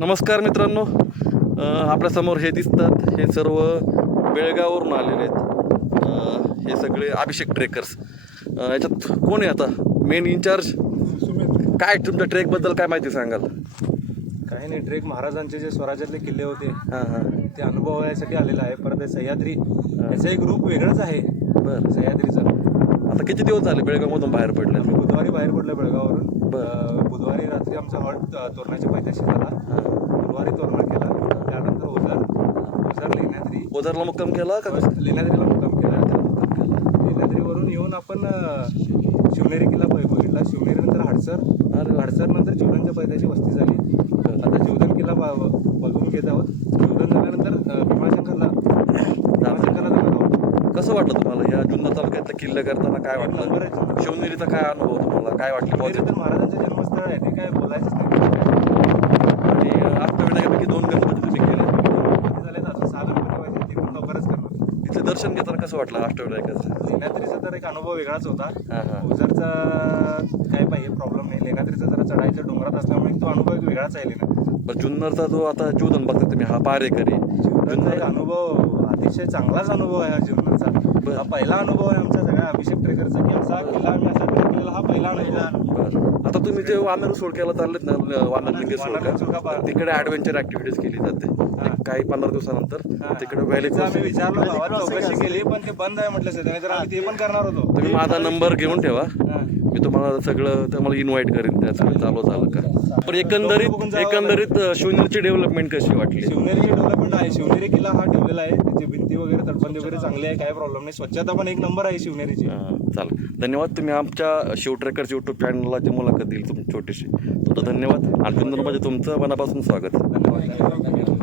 नमस्कार मित्रांनो, आपल्यासमोर हे दिसतात हे सर्व बेळगाववरून आलेले आहेत. हे सगळे अभिषेक ट्रेकर्स. याच्यात कोण आहे आता मेन इन्चार्ज? काय तुमच्या ट्रेकबद्दल काय माहिती सांगाल? काही नाही, ट्रेक महाराजांचे जे स्वराज्यातले किल्ले होते हां हां ते अनुभवायसाठी आलेला आहे. परत सह्याद्री याचा एक ग्रुप वेगळाच आहे. बरं, सह्याद्रीचा आता किती दिवस झाले बेळगावमधून बाहेर पडले? आम्ही बुधवारी बाहेर पडलो बेळगाववरून. बरं. बुधवारी रात्री आमचा हॉल्ट तोरणाच्या पायथ्याशी झाला. गुरुवारी तोरणा केला, त्यानंतर ओझर लेण्याद्री. ओझरला मुक्काम केला का? लेण्याद्रीला मुक्काम केला. लेण्याद्रीवरून येऊन आपण शिवनेरी किल्ला बघितला. शिवनेरीनंतर हडसर नंतर जीवदानच्या पायथ्याची वस्ती झाली. आता जीवदान किल्ला बघून घेत आहोत. जीवदान झाल्यानंतर भीमाशंकरला जाणार आहोत. कसं वाटलं तुम्हाला या जुन्नर तालुक्यातलं किल्ले करताना? काय वाटलं? नंबर आहे. शिवनेरीचा काय अनुभव तुम्हाला? काय वाटलं? शिवनेरी तर महाराजांचं जन्मस्थळ आहे, ते काय बोलायचंच नाही. आणि अष्टविनायकापैकी 2 गणपती तुम्ही केले. गणपती झाले तर अजून 6 गणपती व्हायचे, ते पण लवकरच करणार. इथले दर्शन घेताना कसं वाटलं अष्टविनायकाचं? लेण्याद्रीचा तर एक अनुभव वेगळाच होता. हां हां ओझरचा काय पाहिजे प्रॉब्लेम नाही. लेण्याद्रीचा जरा चढायच्या डोंगरात असल्यामुळे तो अनुभव एक वेगळाच आहे. लेण्याद्री बरं, जुन्नरचा जो आता जीवदान बघता तुम्ही, हा पारेकरी जीवनाचा एक अनुभव, अतिशय चांगलाच अनुभव आहे हा जीवनाचा. हा पहिला अनुभव आहे आमच्या सगळ्या अभिषेक ट्रेकरचा, की असा किल्ला आम्ही असा ट्रेक केलेला हा पहिला अनुभव. बरं, आता तुम्ही जे वानर सोडक्याला चाललेत ना, वानर वानर सोडका, तिकडे ॲडव्हेंचर ॲक्टिव्हिटीज केली जाते. काही 15 दिवसानंतर तिकडे व्हॅली आम्ही विचारलो, गावात चौकशी केली, पण ते बंद आहे म्हटलं सध्या, नाहीतर आम्ही ते पण करणार होतो. तुम्ही माझा नंबर घेऊन ठेवा, मी तुम्हाला सगळं तुम्हाला इन्व्हाइट करेन. त्याचं चालू झालं का? पण एकंदरीत शिवनेरीची डेव्हलपमेंट कशी वाटली? शिवनेरीची डेव्हलपमेंट आहे. शिवनेरी किल्ला हा ठेवलेला आहे, त्याची भिंती वगैरे तटबंदी वगैरे चांगली आहे, काय प्रॉब्लेम नाही. स्वच्छता पण एक नंबर आहे शिवनेरीची. चालेल, धन्यवाद. तुम्ही आमच्या शिव ट्रेकर्स यूट्यूब चॅनलला जी मुलाखत दिली तुमची छोटीशी, तुमचं धन्यवाद. आणि जुन्नरमध्ये तुमचं मनापासून स्वागत. धन्यवाद.